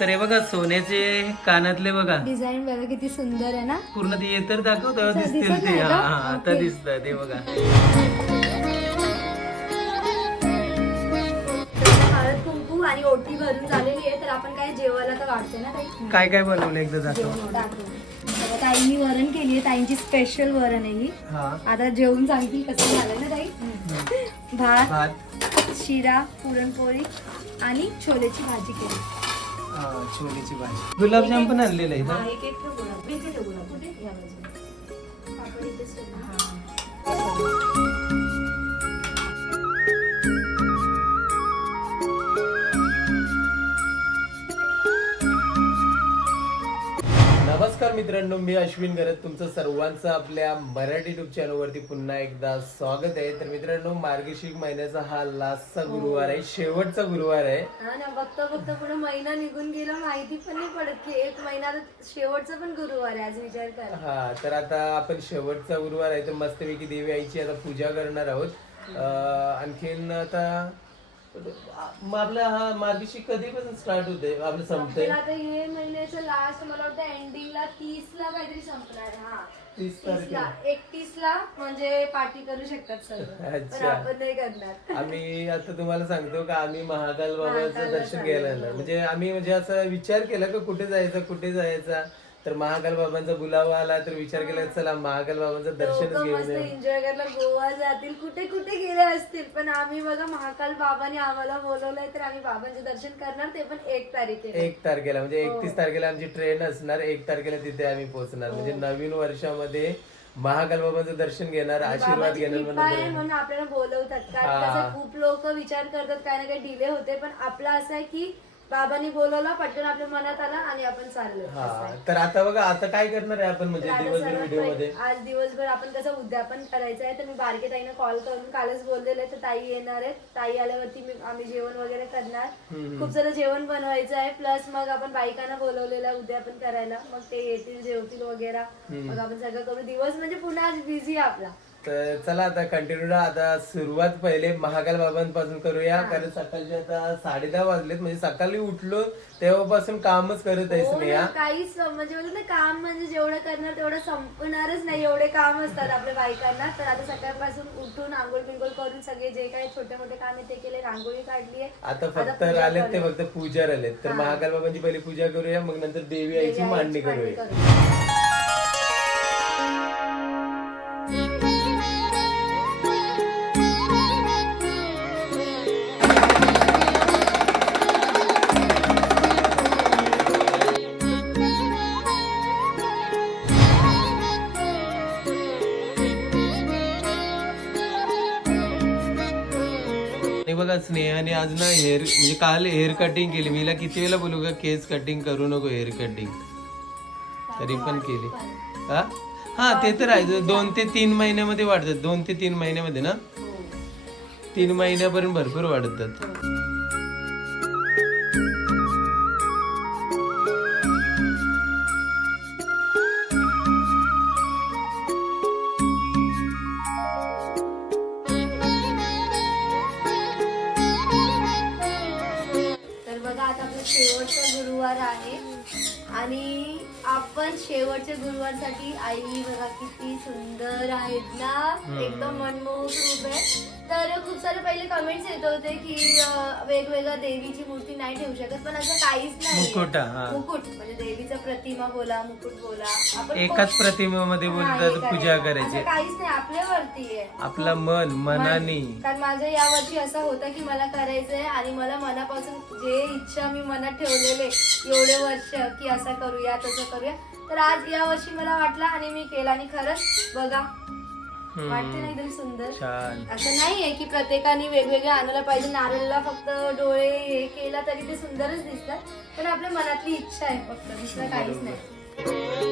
तर हे बघा सोन्याचे कानातले बघा. डिझाईन बघा किती सुंदर आहे ना? पूर्ण ते तर दाखव तेव्हा दिसतील दिसत ते. हा? हा, आता. दिसत ते बघा. हळद कुंकू आणि ओटी भरून झालेली आहे तर आपण काय जेवायला तर वाढते ना ताई? काय काय बनवलं एकदा दाखव. जेवण दाखवू. तर ताईंनी वरण केली आहे ताईंची स्पेशल वरण आहे ही. हा. आता जेवून सांगतील कसं झालं ना ताई? भात भात. शिरा पुरणपोळी आणि छोलेची भाजी केली. छोलेची भाजी. गुलाबजाम पण आणलेलं आहे इथं. एक मित्रांनो मी अश्विन करत तुमचं सर्वांचं आपल्या मराठी युट्यूब चॅनलवरती पुन्हा एकदा स्वागत आहे. तर मित्रांनो मार्गशीर्ष महिन्याचा हा लास्टचा गुरुवार आहे. शेवटचा गुरुवार आहे. हा ना बघता बघता पुढे महिना निघून गेला माहिती पण नाही पडत की एक महिना शेवटचा पण गुरुवार आहे आज विचार करा. हा तर आता आपण शेवटचा गुरुवार आहे तर मस्तपैकी देवी आईची आता पूजा करणार आहोत. अं, आणखीन आता मग आपला हा मार्गशीर्ष कधीपासून स्टार्ट होते आपलं आपल्याला आता हे महिन्याचं लास्ट मला वाटतं एंडिंगला तीस ला काहीतरी संपणार हा. तीस तारखेला. एकतीस ला म्हणजे पार्टी करू शकतात सर्व पण अच्छा. आपण नाही करणार. आम्ही आता तुम्हाला सांगतो का आम्ही महाकाल बाबाचं दर्शन. घ्यायला म्हणजे आम्ही म्हणजे असा विचार केला की कुठे जायचं कुठे जायचा? तर महाकाल बाबांचा बुलावा आला तर विचार केला चला महाकाल बाबांचं दर्शनच लोक घेऊन मस्त येऊ. एन्जॉय करायला गोवा जातील कुठे कुठे गेले असतील. पण आम्ही बघा महाकाल बाबाने आम्हाला बोलवलंय तर आम्ही बाबांचे दर्शन करणार ते पण एक तारीखेला. एक तारखेला म्हणजे हो. एकतीस तारखेला आमची ट्रेन असणार एक तारखेला तिथे आम्ही पोहोचणार. म्हणजे हो. नवीन वर्षामध्ये महाकाल बाबांचं दर्शन घेणार आशीर्वाद बाबाची घेणार कृपा आहे म्हणून म्हणून आपल्याला बोलवतात. कारण हा. कसं खूप लोक विचार करतात काय ना काही डिले होते पण आपला असं आहे की बाबांनी बोलवलं पटकन आपल्या मनात आला आणि आपण चाललो. हा. तर आता बघा आता काय करणार आहे आपण म्हणजे तर आता दिवसभर सर्वात व्हिडिओमध्ये? पहिले- आज दिवसभर आपण कसं उद्यापन करायचं आहे तर मी बारके ताईनं कॉल करून कालच बोललेलं आहे तर ताई येणार आहेत. ताई आल्यावरती मी आम्ही जेवण वगैरे करणार. खूप सारं जेवण बनवायचं आहे प्लस मग आपण बायकांना बोलवलेलं आहे उद्यापन करायला. मग ते येतील जेवतील वगैरे. मग आपण सगळं करू. दिवस म्हणजे पुन्हा आज बिझी आपला. तर चला आता कंटिन्यू आता सुरुवात पहिले महाकाल बाबांपासून करूया. कारण सकाळचे आता साडे दहा वाजलेत. म्हणजे सकाळी उठलो तेव्हापासून कामच करत आहेस हो काहीच म्हणजे बोलत ना काम म्हणजे जेवढं करणार तेवढं संपणारच नाही. एवढे काम असतात आपल्या बायकांना. तर आता सकाळपासून उठून आंघोळ बिंघोळ करून सगळे जे काही छोटे मोठे काम आहे ते केले. रांगोळी काढली आहे. आता फक्त राहिलेत ते. फक्त पूजा राहिलेत तर महाकाल बाबांची पहिली पूजा करूया. मग नंतर देवी आईची मांडणी करूया. आज ना हेअर म्हणजे काल हेअर कटिंग केली. मी हिला किती वेळेला बोलू का केस कटिंग करू नको हेअर कटिंग तरी पण केली. हा हा ते तर आहे. दोन ते तीन महिन्यामध्ये वाढतात. दोन ते तीन महिन्यामध्ये ना? हो. तीन महिन्यापर्यंत भरपूर वाढतात. गुरुवारसाठी आई बघा किती सुंदर आहेत ना. एकदम मनमोहक रूप आहे. तर खूप सारे पहिले कमेंट्स येत होते की वेगवेगळ्या देवीची मूर्ती नाही ठेवू शकत पण असं काहीच नाही. मुकुट, हा. मुकुट म्हणजे देवीचा प्रतिमा बोला मुकुट बोला. आपण एकाच प्रतिमेमध्ये हा, बोलतात एका- पूजा. करायची. असं काहीच नाही आपल्यावरती आहे. आपला मन मनाने. कारण माझं यावर्षी असं होतं की मला करायचंय आणि मला मनापासून जे इच्छा मी मनात ठेवलेले एवढे वर्ष की असं करूया तसं करूया. तर आज या वर्षी मला वाटलं आणि मी केलं आणि खरंच बघा. वाटते ना एकदम सुंदर. छान. असं नाहीये की प्रत्येकाने वेगवेगळे आणायला पाहिजे नारळला फक्त डोळे हे केला तरी ते सुंदरच दिसतात पण आपल्या मनातली इच्छा आहे फक्त दुसरं काहीच नाही.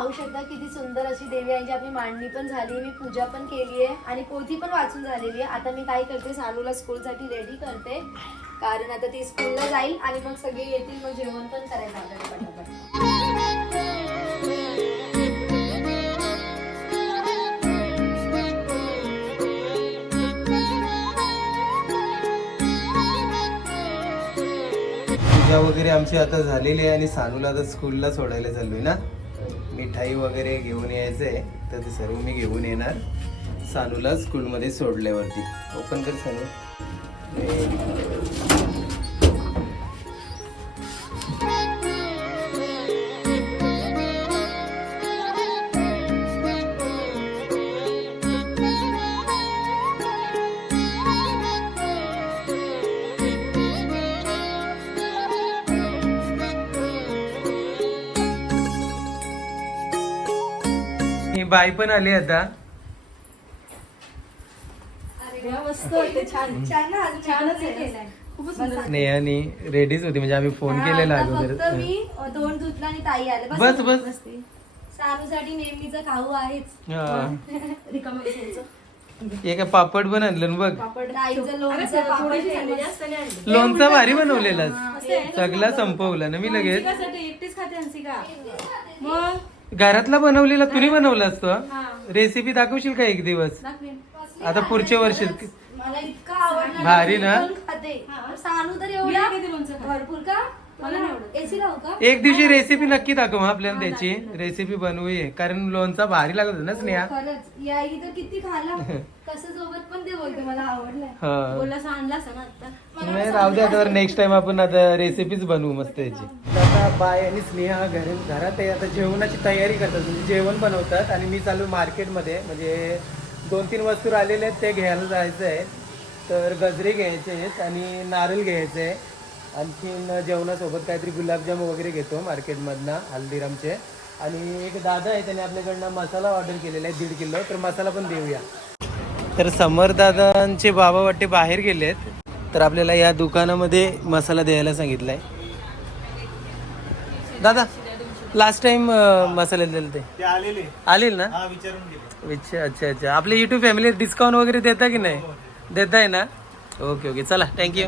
पाहू शकता किती सुंदर अशी देवी आईची आपली मांडणी पण झाली मी पूजा पण केली आहे आणि पोथी पण वाचून झालेली आहे आता मी काय करते सानूला स्कूलसाठी रेडी करते. कारण आता ती स्कूलला जाईल आणि मग सगळे येतील मग जेवण पण करायचं आपल्याला पटापट. पूजा वगैरे आमची आता झालेली आहे आणि सानूला आता स्कूलला सोडायला चाललोय ना? मिठाई वगैरे घेऊन यायचं आहे तर ते सर्व मी घेऊन येणार. सानूला स्कूलमध्ये सोडल्यावरती ओपन कर सानू. बाई पण आली आता. छान. छान ना अजून छानच केलाय. स्नेहानी रेडीच होती म्हणजे आम्ही फोन केलेला अगोदर. दोन धुतला आणि ताई आले बस, बस. सानूसाठी नेहमीच खाऊ आहेच. काय पापड पण आणलं बघ. लोणचं भारी बनवलेला सगळा संपवला ना मी लगेच. एकटीच खाते मग? घरातला बनवलेला तुम्ही बनवला असतो? रेसिपी दाखवशील का एक दिवस? आता पुढच्या वर्षी मला इतका आवडला भारी ना? सानू तर एवढा. भरपूर का? एक दिवशी रेसिपी नक्की दाखव हा आपल्याला त्याची. रेसिपी बनवूया. कारण लोणचा भारी लागत होता ना स्नेहा? खरंच. या किती खाला कसं सोबत पण ते बोलते मला आवडलंय. हा. बोलला आणला ना आता. नाही राहू दे आता नेक्स्ट टाइम आपण आता रेसिपीच बनवू मस्त याची आता बाय आणि स्नेहा घर घरात आहे. आता जेवणाची तयारी करतात. म्हणजे जेवण बनवतात आणि मी चालू मार्केटमध्ये म्हणजे दोन तीन वस्तू आलेले आहेत ते घ्यायला जायचं आहे तर गजरे घ्यायचे आहेत आणि नारळ घ्यायचे आहे. आणखीन जेवणासोबत काहीतरी गुलाबजाम वगैरे घेतो मार्केटमधनं हल्दीरामचे. आणि एक दादा आहे त्याने आपल्याकडनं मसाला ऑर्डर केलेला आहे दीड किलो. तर मसाला पण देऊया. तर समर दादांचे बाबा वाटते बाहेर गेलेत. तर आपल्याला या दुकानामध्ये मसाला द्यायला सांगितलाय. दादा लास्ट टाइम मसाले दिले ते आलेले. ना? हा अच्छा अच्छा अच्छा. आपले युट्यूब फॅमिली डिस्काउंट वगैरे देता की नाही? देताय ना? Okay okay. चला थँक्यू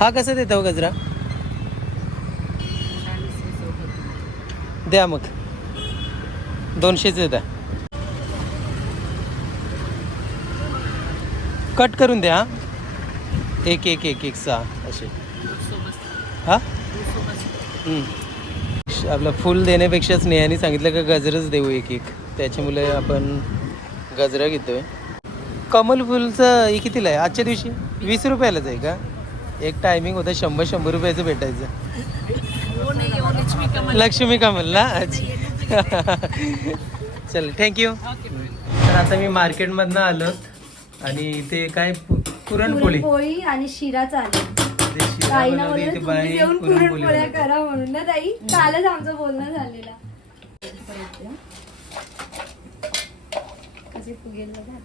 हा कसा देता हो गजरा? द्या मग. दोनशेच देता. कट करून द्या एक एक एक एक सहा असे. हा? आपलं फुल देण्यापेक्षा स्नेहाने सांगितलं का गजरच देऊ एक एक. त्याच्यामुळे आपण गजरा घेतोय. कमल फुलचं हे कितीला आहे? आजच्या दिवशी? वीस रुपयालाच आहे का? एक टायमिंग होता शंभर शंभर रुपयाचं भेटायचं. लक्ष्मी कमल ना? अच्छा. चल थँक्यू तर आता मी मार्केटमधनं आलो आणि ते काय पुरणपोळी. पुरणपोळी आणि शिरा चालेल. पुरणपोळ्या. करा म्हणून ना ताई. कालच आमचं बोलणं झालेलं. कसे फुगेल बघा.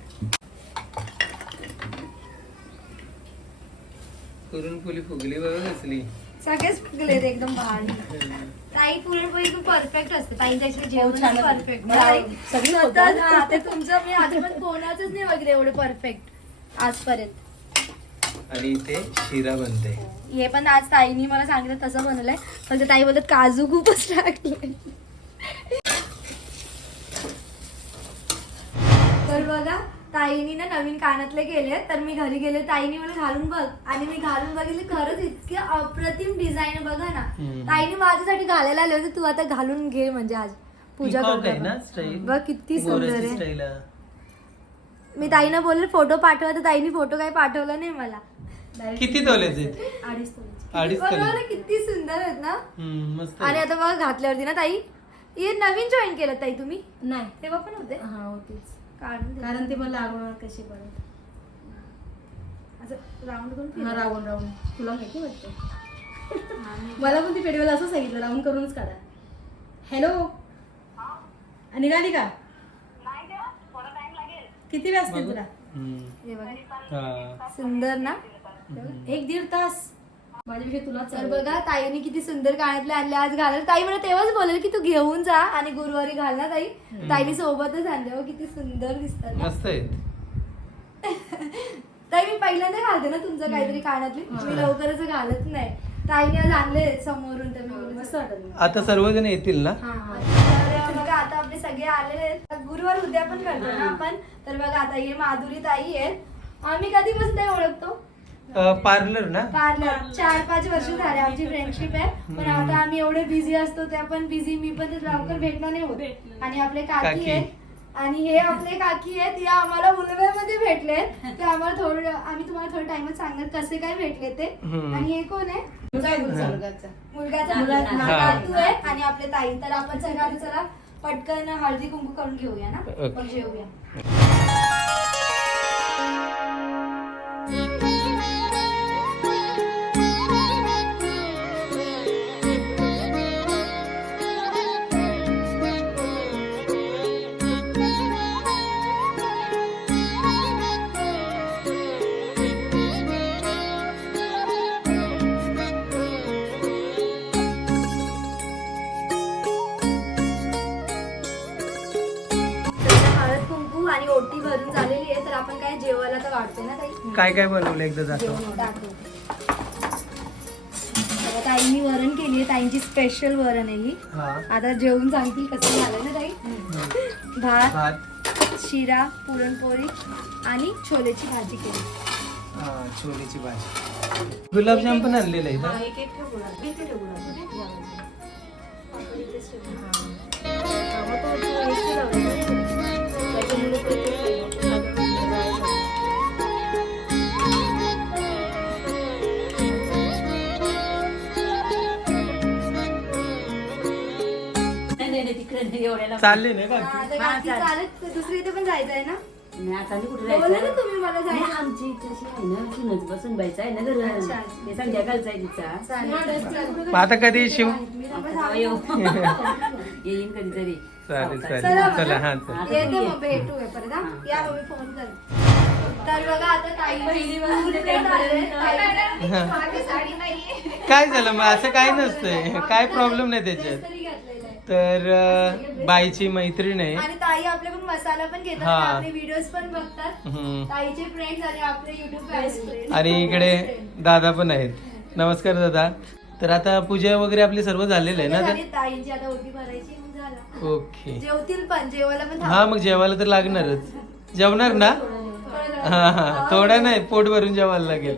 पुरणपोळी फुगली बघा कसली. सगळेच फुगलेत एकदम भारी. ताई पुरणपोळी खूप परफेक्ट असते. ताईच्या इथे जेवण परफेक्ट ते तुमचं मी आजपर्यंत कोणाचंच नाही बघितलं एवढं परफेक्ट आजपर्यंत. आणि ते शिरा बनते. हे पण आज ताईनी मला सांगितलं तसं बनवलंय फक्त ताई बोलतात काजू खूपच टाकले तर बघा ताईनी ना नवीन कानातले केले तर मी घरी गेले ताईनी मला घालून बघ. आणि मी घालून बघितले खरंच इतके अप्रतिम डिझाईन बघा ना. ताईने माझ्यासाठी घालायला आले होते तू आता घालून घे म्हणजे आज. पूजा. स्टाईल बघ. किती सुंदर आहे. मी ताईना बोलले फोटो पाठवा. तर ताईने फोटो काही पाठवला नाही मला. किती तोल्याचे अडीच तोळ्याचे. अडीच बघा तोले. ना, किती सुंदर आहेत ना. आणि. आता बघा घातल्यावरती ना ताई हे नवीन जॉईन केलं ताई तुम्ही? नाही. तेव्हा पण होते? हा होतीच. काढून दे. कारण ते मला लागणार कशी पडत असं राऊंड करून हा फिरवा. राऊंड राऊंड तुला माहिती वाटतं? मला पण ती पेडवेल असं सांगितलं राऊंड करूनच काढा. हॅलो निघाली का? किती वेळ असतील तुला. हे बघा. हा. सुंदर ना? एक दीड तास. माझ्यापेक्षा तुला तर बघा ताईने किती सुंदर कानातले आणले. आज घालायला. ताई मला तेव्हाच बोलेल की तू घेऊन जा आणि गुरुवारी घाल ना ताई. ताईने सोबतच आणले. हो किती सुंदर दिसतात. मस्त ताई मी पहिल्यांदा घालते ना तुमचं काहीतरी कानातली. मी लवकरच घालत नाही. ताईने आज आणले समोरून तर मी बोलले, मस्त वाटत आता सर्वजण येतील ना? तर बघा आता आपले सगळे आलेले आहेत. गुरुवार उद्या पण करतो ना आपण. तर बघा आता हे माधुरी ताई आहेत. आम्ही कधीपासून ताई ओळखतो? पार्लर ना? पार्लर. चार पाच वर्ष झाले आमची फ्रेंडशिप आहे. पण आता आम्ही एवढे बिझी असतो त्या पण बिझी मी पण लवकर भेटणं नाही होत. आणि आपले काकी काकी. आहेत. आणि हे आपले काकी आहेत या आम्हाला उलव्यामध्ये भेटले ते आम्हाला थोडं आम्ही तुम्हाला थोड्या टाइमात सांगणार कसे काय भेटले ते. हम्म. आणि हे कोण आहे? मुलगाचा. मुलगाचा मुलगा- हा. नातू आहे. आणि आपले ताई. तर आपण सगळ्यांना चला पटकन हळदी कुंकू करून घेऊया ना. मग जेवूया ओटी भरून झालेली आहे तर आपण काय जेवायला तर वाढतो ना ताई? काय काय बनवलं एकदा जातो. जेवण दाखवते आता ताईंनी वरण केली आहे ताईंची स्पेशल वरण आहे ही. हा. आता जेवून सांगतील कसं झालं ना ताई? भात भात. शिरा पुरणपोळी आणि छोलेची भाजी केली. हा छोलेची भाजी. गुलाबजाम पण आणलेलं आहे हा, ना एक एक ठेव ठेव. चालले नाही आता चालेल. चालत दुसरी इथे पण जायचं आहे ना? नाही, आता नाही कुठे बोलले ना जायचं तुम्ही मला नाही, जायचं आमची इथे अशी आहे ना सुनच बसून बायचा आहे ना घर अच्छा. ते संध्याकाळचा आहे तिचा. चालेल चालेल. मग आता कधी शिव मी थांबा आता थांबा. येऊ. येईन कधीतरी. चालेल चला चालेल. मग. चला हा चल. येते मग भेटूया परत हा? या मग मी फोन कर. तर बघा आता ताई मागे साडी नाहीये. काय झालं मग? असं काय नसतंय. काय प्रॉब्लेम नाही त्याच्यात? तरी. तर बाईची मैत्रीण आहे. आणि ताई आपल्याकडून मसाला पण घेतात हा. आणि आपले व्हिडिओज पण बघतात. हम्म. ताईचे फ्रेंड्स आणि आपले युट्यूब फ्रेंड्स आणि इकडे दादा पण आहेत. नमस्कार दादा. तर आता पूजा वगैरे आपली सर्व झालेलं आहे ना झाली ताईंची आता ओटी भरायची मग झाला. तर ओके. जेवतील पण जेवायला पण हा मग जेवायला तर लागणारच. जेवणार ना? हा हा. थोडं नाही पोट भरून जेवायला लागेल.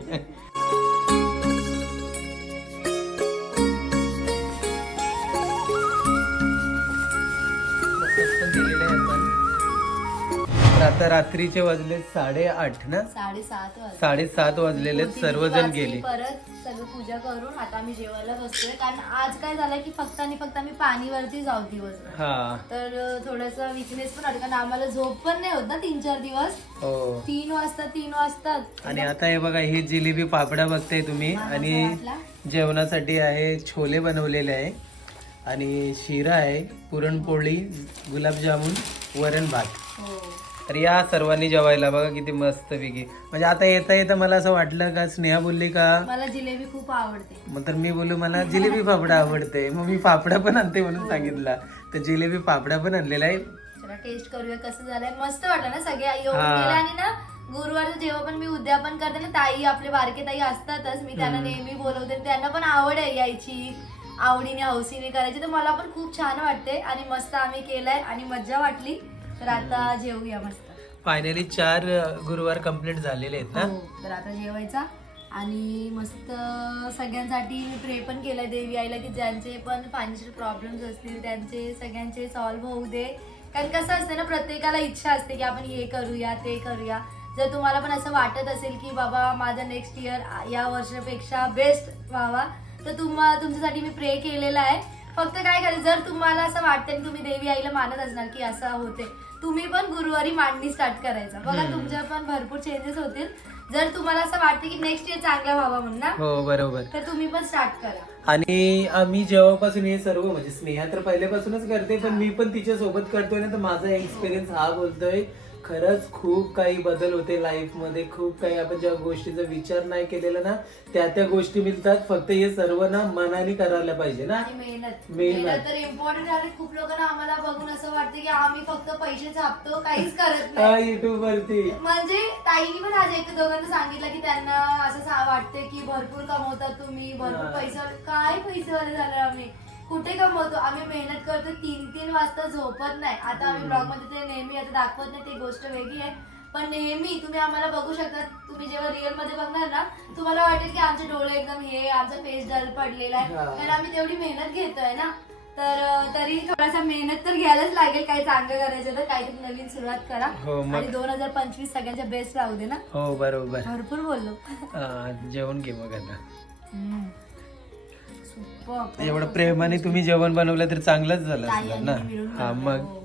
आता रात्रीचे वाजले साडेआठ ना? साडेसात साडेसात वाजलेले सर्वजण गेले. परत सगळं पूजा करून आता आम्ही जेवायला बसतोय कारण आज काय झालं की फक्त आणि फक्त आम्ही पाणीवरती जाऊ दिवस हा. तर थोडस विकनेस पण कारण आम्हाला झोप पण नाही होत ना तीन चार दिवस. हो. तीन वाजता तीन वाजतात आणि आता हे बघा ही जिलेबी पापडा बघताय तुम्ही. आणि? जेवणासाठी आहे छोले बनवलेले आहे. आणि शिरा आहे पुरणपोळी गुलाबजामुन वरण भात. हो. तर या सर्वांनी जेवायला बघा किती मस्त पैकी म्हणजे आता येता येता मला असं वाटलं का स्नेहा बोलली का? मला जिलेबी खूप आवडते. मग तर मी बोलू मला जिलेबी फाफडा आवडते. मग मी फाफडा पण आणते म्हणून सांगितला. तर जिलेबी फाफडा पण आणलेला आहे. चला टेस्ट करूया कसं झालंय. मस्त वाटलं ना सगळे येऊन हा. गेले आणि ना गुरुवारचं जेव्हा पण मी उद्या पण करते ना ताई आपले बारके ताई असतातच. मी त्यांना नेहमी बोलवते. त्यांना पण आवड आहे यायची. आवडीने हौसीने करायची. तर मला पण खूप छान वाटते आणि मस्त आम्ही केलंय आणि मज्जा वाटली. तर आता जेवूया मस्त. फायनली चार गुरुवार कंप्लीट झालेले आहेत ना? हो, तर आता जेवायचा. आणि मस्त सगळ्यांसाठी मी प्रे पण केलंय देवी आईला की ज्यांचे पण फायनान्शियल प्रॉब्लेम्स असतील त्यांचे सगळ्यांचे सॉल्व्ह होऊ दे. कारण कसं असतं ना प्रत्येकाला इच्छा असते की आपण हे करूया ते करूया. जर तुम्हाला पण असं वाटत असेल की बाबा माझा नेक्स्ट इयर या वर्षापेक्षा बेस्ट व्हावा तर तुम्हा तुमच्यासाठी मी प्रे केलेला आहे. फक्त काय करायचं जर तुम्हाला असं वाटतं की तुम्ही देवी आईला मानत असणार की असं होते तुम्ही पण गुरुवारी मांडणी स्टार्ट करायचा. बघा. तुमच्या पण भरपूर चेंजेस होतील. जर तुम्हाला असं वाटतं की नेक्स्ट इयर चांगला व्हावा म्हणून ना हो बरोबर. तर तुम्ही पण स्टार्ट करा. आणि आम्ही जेव्हापासून हे सर्व म्हणजे स्नेहा तर पहिल्यापासूनच करते पण मी पण तिच्या सोबत करतोय ना तर माझा एक्सपिरियन्स हा बोलतोय. खरंच खूप काही बदल होते लाईफमध्ये. खूप काही आपण ज्या गोष्टीचा विचार नाही केलेला ना त्या त्या गोष्टी मिळतात. फक्त हे सर्व ना मनाने करायला पाहिजे ना. आणि मेहनत. मेहनत. तर इम्पॉर्टंट आहे. खूप लोकांना आम्हाला बघून असं वाटतं की आम्ही फक्त पैसे छापतो काहीच करत नाही. युट्यूब वरती. म्हणजे ताईनी पण आज एक दोघांना सांगितलं की त्यांना असं सा- वाटते की भरपूर कमवतात तुम्ही भरपूर हा. पैसे काय पैसेवाले झाले आम्ही? कुठे कमवतो आम्ही मेहनत करतो तीन तीन वाजता झोपत नाही. आता आम्ही ब्लॉगमध्ये ते नेहमी आता दाखवत नाही ती गोष्ट वेगळी आहे. पण नेहमी तुम्ही आम्हाला बघू शकता. तुम्ही जेव्हा रिअलमध्ये बघणार ना तुम्हाला वाटेल की आमचे डोळे एकदम हे आमचा फेस डल पडलेला आहे. कारण आम्ही तेवढी मेहनत घेतोय ना. तर तरी थोडासा मेहनत तर घ्यायलाच लागेल. काही चांगलं करायचं तर काहीतरी नवीन सुरुवात करा. हो, मग. आणि दोन हजार पंचवीस सगळ्यांच्या बेस्ट राहू दे ना. हो बरोबर. भरपूर बोललो. जेवण घे मग आता. एवढं प्रेमाने तुम्ही जेवण बनवलं तर चांगलंच झालं ना? हा. मग? हो.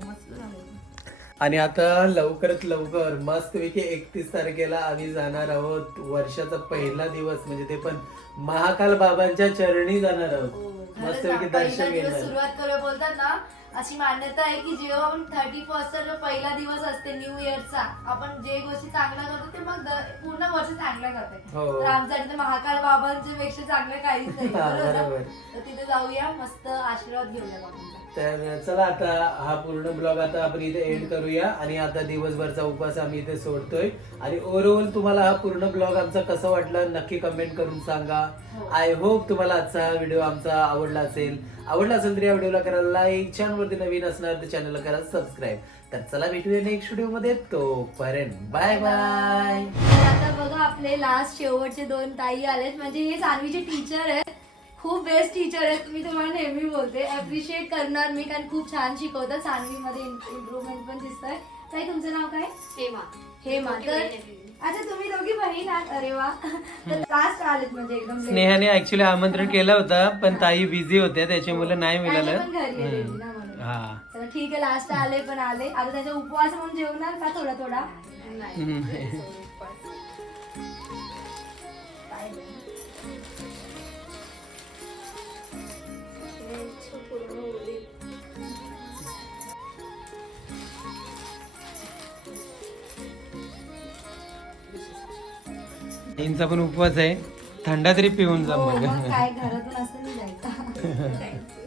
आणि आता लवकरात लवकर मस्तपैकी एकतीस तारखेला आम्ही जाणार आहोत वर्षाचा पहिला दिवस म्हणजे ते पण महाकाल बाबांच्या चरणी जाणार आहोत. हो, मस्तपैकी दर्शन घेणार. सुरुवात करूया बोलतात ना अशी मान्यता आहे की जेव्हा आपण थर्टी फर्स्ट जो पहिला दिवस असते न्यू इयरचा आपण जे गोष्टी चांगल्या करतो ते मग पूर्ण वर्ष चांगल्या करते हो. तर आमच्याकडे तर महाकाल बाबांच्या पेक्षा चांगलं काहीच नाही बरोबर ना? बरोबर. तर तिथे जाऊया मस्त आशीर्वाद घेऊया बाबांचा तर चला आता हा पूर्ण ब्लॉग आता आपण इथे एंड करूया. आणि आता दिवसभरचा उपवास आम्ही इथे सोडतोय. आणि ओव्हरऑल तुम्हाला हा पूर्ण ब्लॉग आमचा कसा वाटला नक्की कमेंट करून सांगा. हो. आय होप तुम्हाला आजचा व्हिडिओ आमचा आवडला असेल. आवडला असेल तर या व्हिडिओला करा लाईक चॅनलवरती नवीन असणार तर चॅनलला करा सबस्क्राईब तर चला भेटूया नेक्स्ट व्हिडिओमध्ये. तोपर्यंत बाय बाय तर आता बघा आपले लास्ट शेवटचे दोन ताई आलेत. म्हणजे हे सानवीचे टीचर आहेत. खूप बेस्ट टीचर आहेत. मी तुम्हाला नेहमी बोलते अप्रिशिएट करणार. मी कारण खूप छान शिकवतात सानवीमध्ये इम्प्रुव्हमेंट पण दिसतंय. ताई तुमचं नाव काय? हेमा. हेमा. तर अच्छा तुम्ही दोघी बहीण आहात? अरे वा. तर लास्ट आलेत म्हणजे एकदम. स्नेहाने ऍक्च्युली आमंत्रण केलं होतं पण ताई बिझी होत्या त्याच्यामुळे नाही मिळालं. पण घरी आहे. ना म्हणून. हा. चला ठीक आहे लास्ट आले पण आले. आता त्याचा उपवास म्हणून जेवणार का थोडा थोडा हम्म. हिंचा पण उपवास आहे. थंडा तरी पिऊन जा हो, मग. मग काय घरातून असं नाही जायचं.